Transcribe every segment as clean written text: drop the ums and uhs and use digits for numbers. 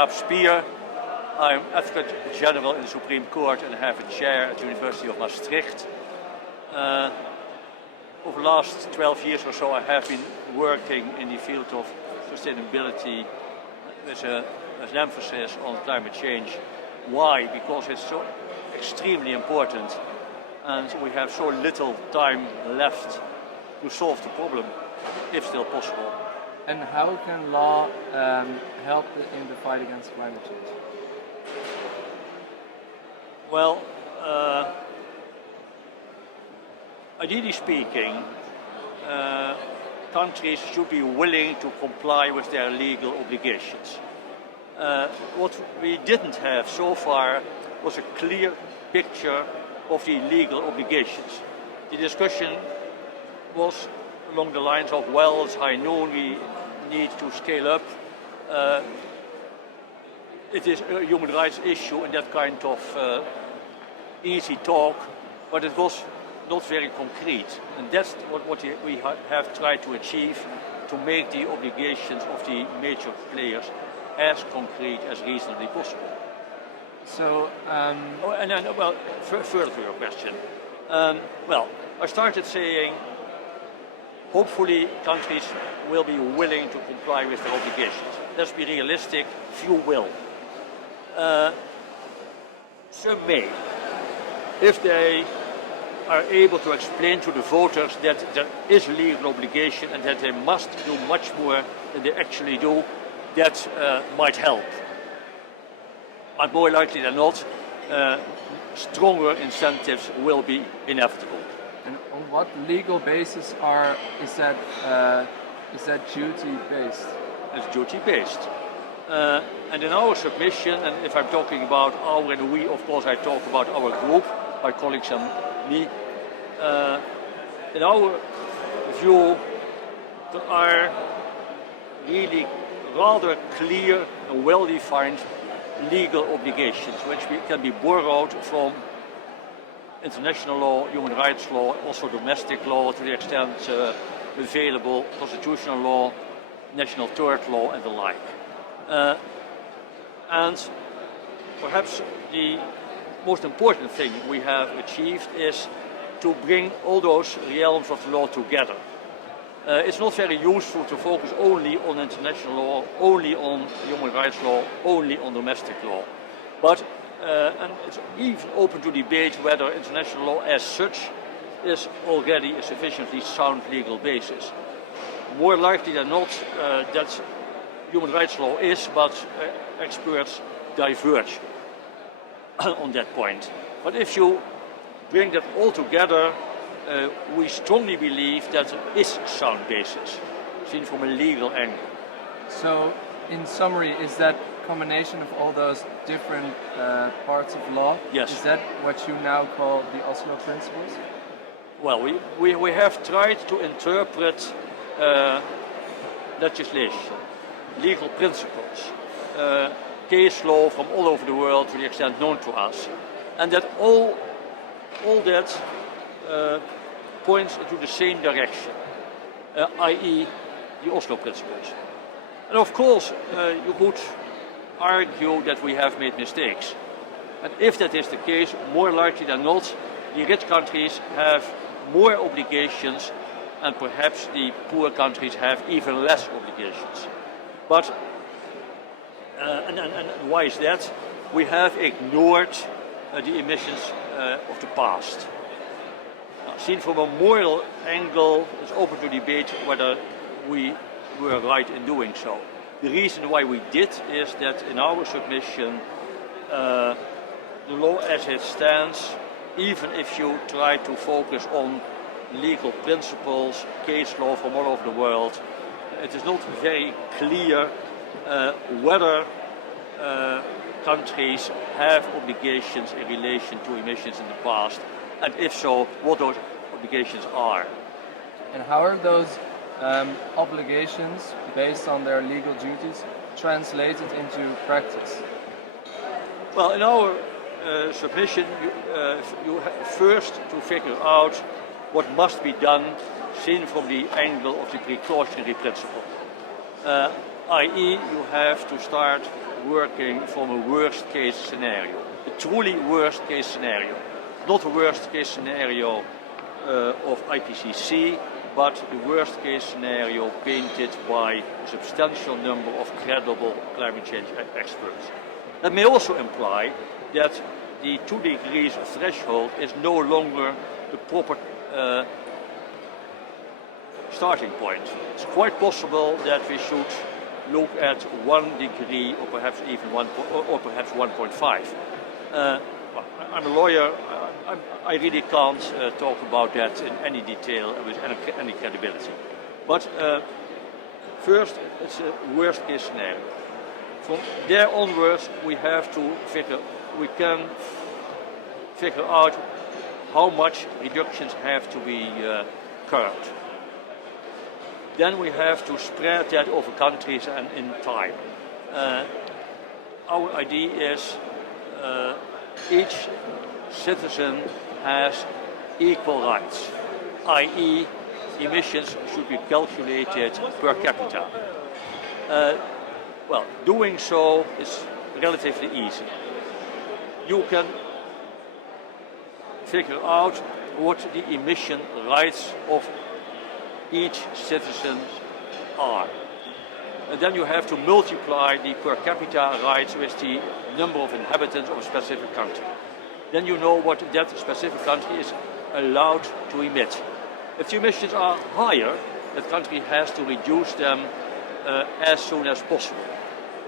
Jaap Spier. I'm Advocate General in the Supreme Court and have a chair at the University of Maastricht. Over the last 12 years or so I have been working in the field of sustainability with an emphasis on climate change. Why? Because it's so extremely important and we have so little time left to solve the problem, if still possible. And how can law help in the fight against climate change? Well, ideally speaking, countries should be willing to comply with their legal obligations. What we didn't have so far was a clear picture of the legal obligations. The discussion was along the lines of, well, it's high noon, we need to scale up. It is a human rights issue and that kind of easy talk, but it was not very concrete. And that's what we have tried to achieve, to make the obligations of the major players as concrete as reasonably possible. So, further to your question. Well, I started saying, hopefully countries will be willing to comply with their obligations. Let's be realistic, few will. Some may, if they are able to explain to the voters that there is a legal obligation and that they must do much more than they actually do, that might help. But more likely than not, stronger incentives will be inevitable. And on what legal basis is that duty based? It's duty based. And in our submission, and if I'm talking about our and we, of course I talk about our group, my colleagues and me, in our view there are really rather clear and well-defined legal obligations which can be borrowed from international law, human rights law, also domestic law to the extent available, constitutional law, national tort law and the like. And perhaps the most important thing we have achieved is to bring all those realms of the law together. It's not very useful to focus only on international law, only on human rights law, only on domestic law. But, and it's even open to debate whether international law as such is already a sufficiently sound legal basis. More likely than not, that human rights law is, but experts diverge on that point. But if you bring that all together, we strongly believe that there is a sound basis, seen from a legal angle. So, in summary, is that combination of all those different parts of law, yes. Is that what you now call the Oslo Principles? Well, we have tried to interpret legislation, legal principles, case law from all over the world to the extent known to us, and that all that points into the same direction, i.e. the Oslo Principles. And of course, you could argue that we have made mistakes. And if that is the case, more likely than not, the rich countries have more obligations and perhaps the poor countries have even less obligations. But, and why is that? We have ignored the emissions of the past. Seen from a moral angle, it's open to debate whether we were right in doing so. The reason why we did is that in our submission, the law as it stands, even if you try to focus on legal principles, case law from all over the world, it is not very clear whether countries have obligations in relation to emissions in the past, and if so, what those obligations are. And how are those obligations, based on their legal duties, translated into practice? Well, in our submission, you have first to figure out what must be done seen from the angle of the precautionary principle. I.e. you have to start working from a worst case scenario, a truly worst case scenario. Not a worst case scenario of IPCC, but the worst case scenario painted by a substantial number of credible climate change experts. That may also imply that the 2 degrees threshold is no longer the proper starting point. It's quite possible that we should look at 1 degree or perhaps even 1.5. Well, I'm a lawyer. I really can't talk about that in any detail with any credibility. But first, it's a worst case scenario. From there onwards, we can figure out how much reductions have to be curbed. Then we have to spread that over countries and in time. Our idea is each citizen has equal rights, i.e. emissions should be calculated per capita. Well, doing so is relatively easy. You can figure out what the emission rights of each citizen are. And then you have to multiply the per capita rights with the number of inhabitants of a specific country. Then you know what that specific country is allowed to emit. If the emissions are higher, that country has to reduce them as soon as possible.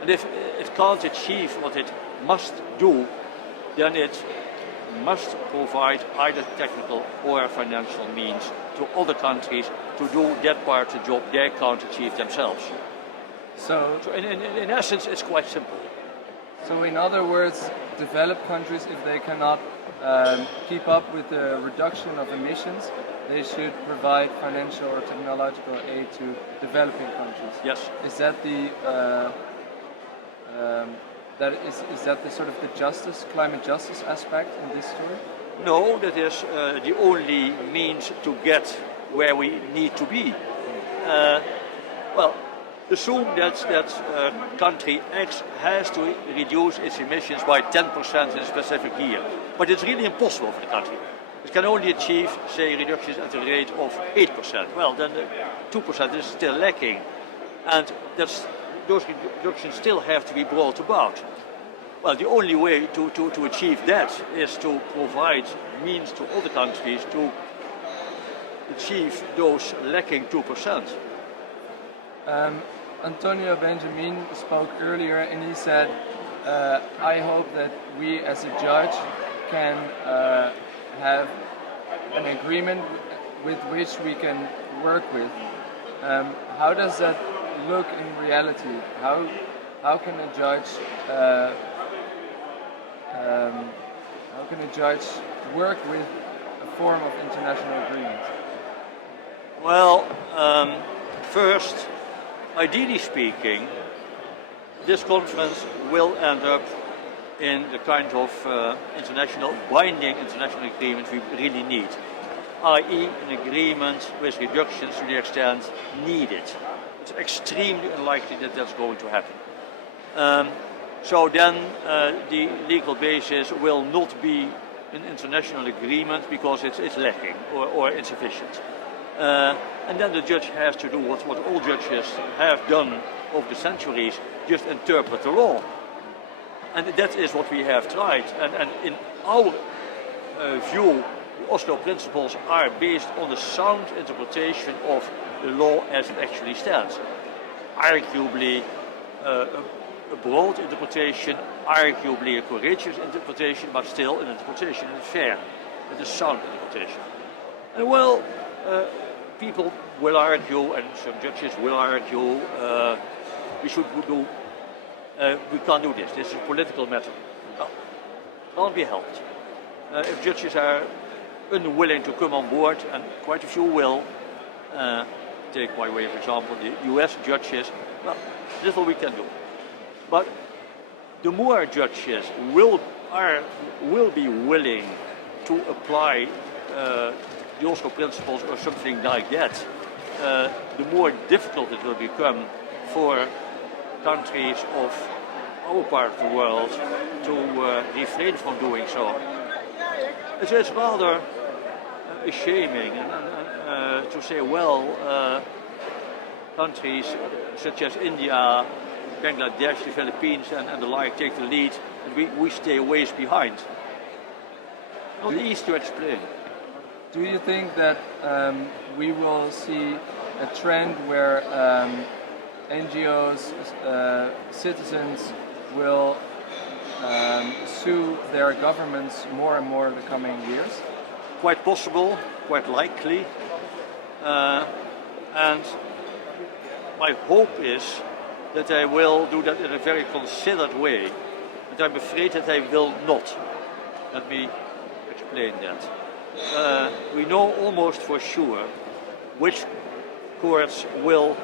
And if it can't achieve what it must do, then it must provide either technical or financial means to other countries to do that part of the job they can't achieve themselves. So in essence, it's quite simple. So in other words, developed countries, if they cannot keep up with the reduction of emissions, they should provide financial or technological aid to developing countries. Yes. Is that the is that the sort of the climate justice aspect in this story? No, that is the only means to get where we need to be. Well, assume that country X has to reduce its emissions by 10% in a specific year, but it's really impossible for the country. It can only achieve, say, reductions at the rate of 8%. Well, then 2% is still lacking, and those reductions still have to be brought about. Well, the only way to achieve that is to provide means to other countries to achieve those lacking 2%. Antonio Benjamin spoke earlier and he said, I hope that we as a judge can have an agreement with which we can work with. How does that look in reality? How can a judge work with a form of international agreement? Well, first, ideally speaking, this conference will end up in the kind of binding international agreement we really need, i.e. an agreement with reductions to the extent needed. It's extremely unlikely that that's going to happen. So then the legal basis will not be an international agreement because it's lacking or insufficient. And then the judge has to do what all judges have done over the centuries, just interpret the law. And that is what we have tried. And in our view, the Oslo Principles are based on a sound interpretation of the law as it actually stands. Arguably a broad interpretation, arguably a courageous interpretation, but still an interpretation and fair, and a sound interpretation. And well, people will argue, and some judges will argue, we can't do this. This is a political matter. Well, can't be helped. If judges are unwilling to come on board, and quite a few will, take by way of example the US judges, well, little we can do. But the more judges will be willing to apply the Oslo Principles or something like that, the more difficult it will become for countries of our part of the world to refrain from doing so. It is rather shaming to say, well, countries such as India, Bangladesh, the Philippines and the like take the lead and we stay ways behind. Not easy to explain. Do you think that we will see a trend where NGOs, citizens will sue their governments more and more in the coming years? Quite possible, quite likely. And my hope is that they will do that in a very considered way. But I'm afraid that they will not. Let me explain that. We know almost for sure which courts will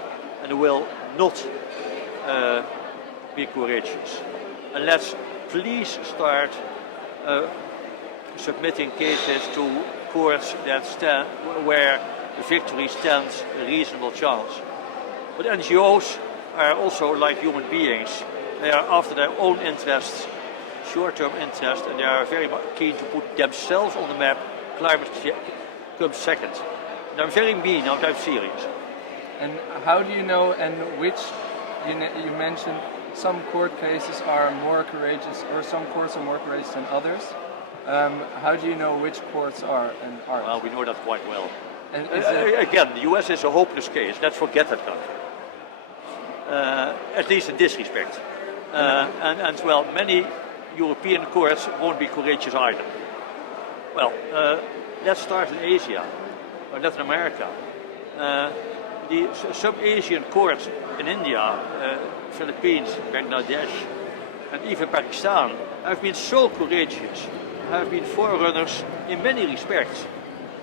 and will not be courageous. And let's please start submitting cases to courts that where the victory stands a reasonable chance. But NGOs are also like human beings. They are after their own interests, short-term interests, and they are very keen to put themselves on the map. Climate comes second. And I'm very mean, and I'm serious. And how do you know, and which, you mentioned some court cases are more courageous, or some courts are more courageous than others. How do you know which courts are and aren't? Well, we know that quite well. And again, the US is a hopeless case. Let's forget that country. At least in this respect. And well, many European courts won't be courageous either. Well, let's start in Asia, or Latin America. Some Asian courts in India, Philippines, Bangladesh, and even Pakistan have been so courageous, have been forerunners in many respects.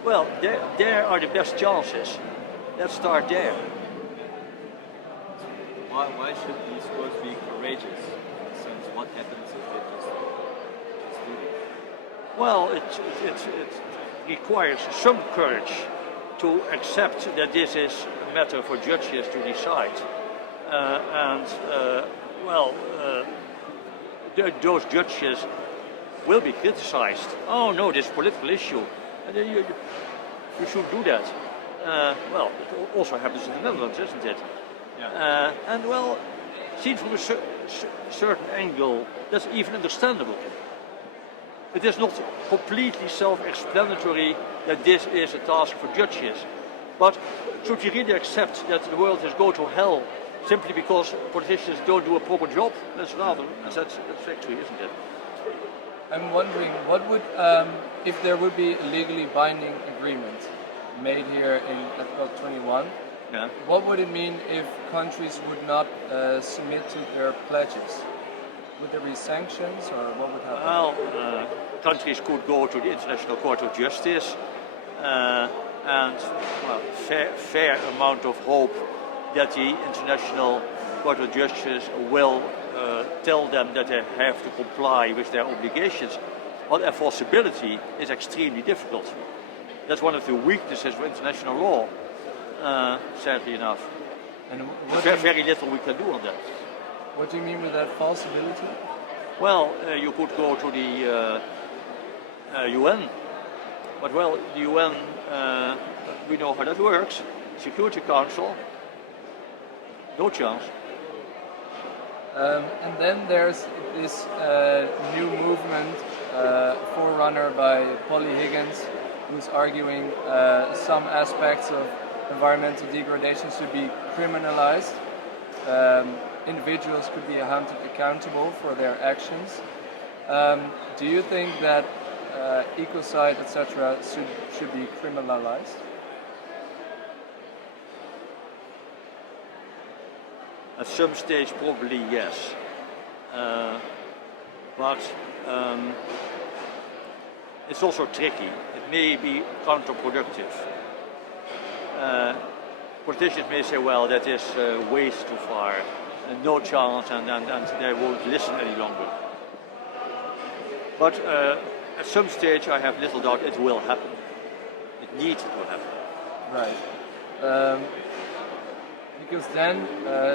Well, there are the best chances. Let's start there. Why should these courts be courageous? Since what happens if they just do it? Well, it requires some courage to accept that this is a matter for judges to decide. Those judges will be criticized. Oh no, this political issue. And then you should do that. Well, it also happens in the Netherlands, isn't it? Yeah. And well, seen from a certain angle, that's even understandable. It is not completely self-explanatory that this is a task for judges. But should you really accept that the world is going to hell simply because politicians don't do a proper job? That's factory, isn't it? I'm wondering, what would, if there would be a legally binding agreement made here at COP21, Yeah. what would it mean if countries would not submit to their pledges? Would there be sanctions, or what would happen? Well, countries could go to the International Court of Justice, and well, fair amount of hope that the International Court of Justice will tell them that they have to comply with their obligations. But enforceability is extremely difficult. That's one of the weaknesses of international law, sadly enough. And There's very little we can do on that. what do you mean with that falsibility? Well, you could go to the UN, but well, the UN, we know how that works. Security Council, no chance. And then there's this new movement, forerunner by Polly Higgins, who's arguing some aspects of environmental degradation should be criminalized. Individuals could be held accountable for their actions. Do you think that ecocide, etc., should be criminalized? At some stage, probably yes, but it's also tricky. It may be counterproductive. Politicians may say, well, that is ways too far, and no chance, and they won't listen any longer. But at some stage, I have little doubt it will happen. It needs to happen. Right. Because then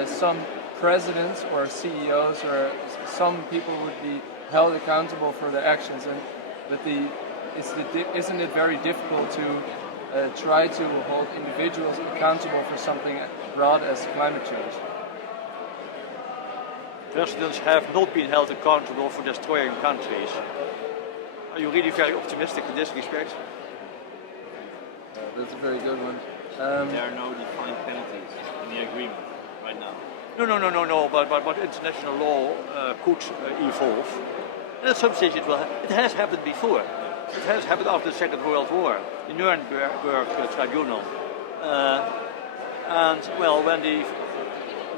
some presidents or CEOs or some people would be held accountable for their actions, but isn't it very difficult to try to hold individuals accountable for something broad as climate change? Presidents have not been held accountable for destroying countries. Are you really very optimistic in this respect? That's a very good one. There are no defined penalties in the agreement right now. No, but international law could evolve. And at some stage it has happened before. It has happened after the Second World War, the Nuremberg Tribunal. And well, when the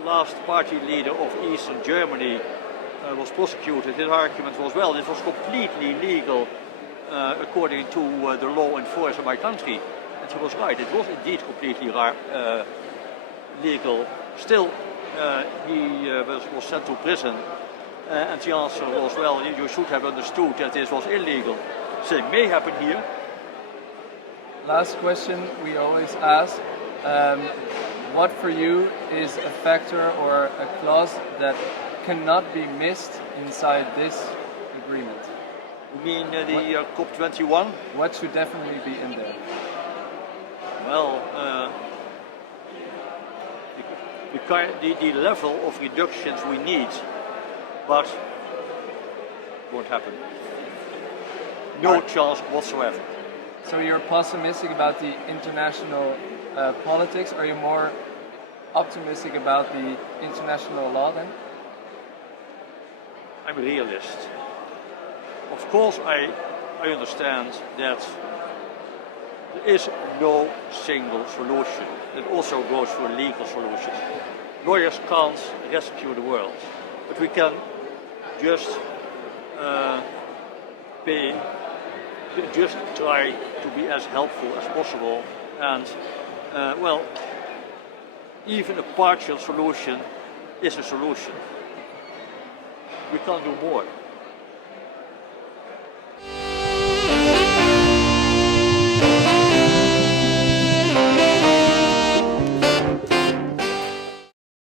last party leader of Eastern Germany was prosecuted, his argument was, well, this was completely legal according to the law in force of my country. And he was right, it was indeed completely legal. Still, he was sent to prison, and the answer was, well, you should have understood that this was illegal. Same may happen here. Last question we always ask, what for you is a factor or a clause that cannot be missed inside this agreement? You mean the COP21? What should definitely be in there? Well, the level of reductions we need, but won't happen. No chance whatsoever. So you're pessimistic about the international politics, or are you more optimistic about the international law then? I'm a realist. Of course, I understand that there is no single solution. It also goes for legal solutions. Lawyers can't rescue the world, but we can just try to be as helpful as possible, and well, even a partial solution is a solution. We can't do more.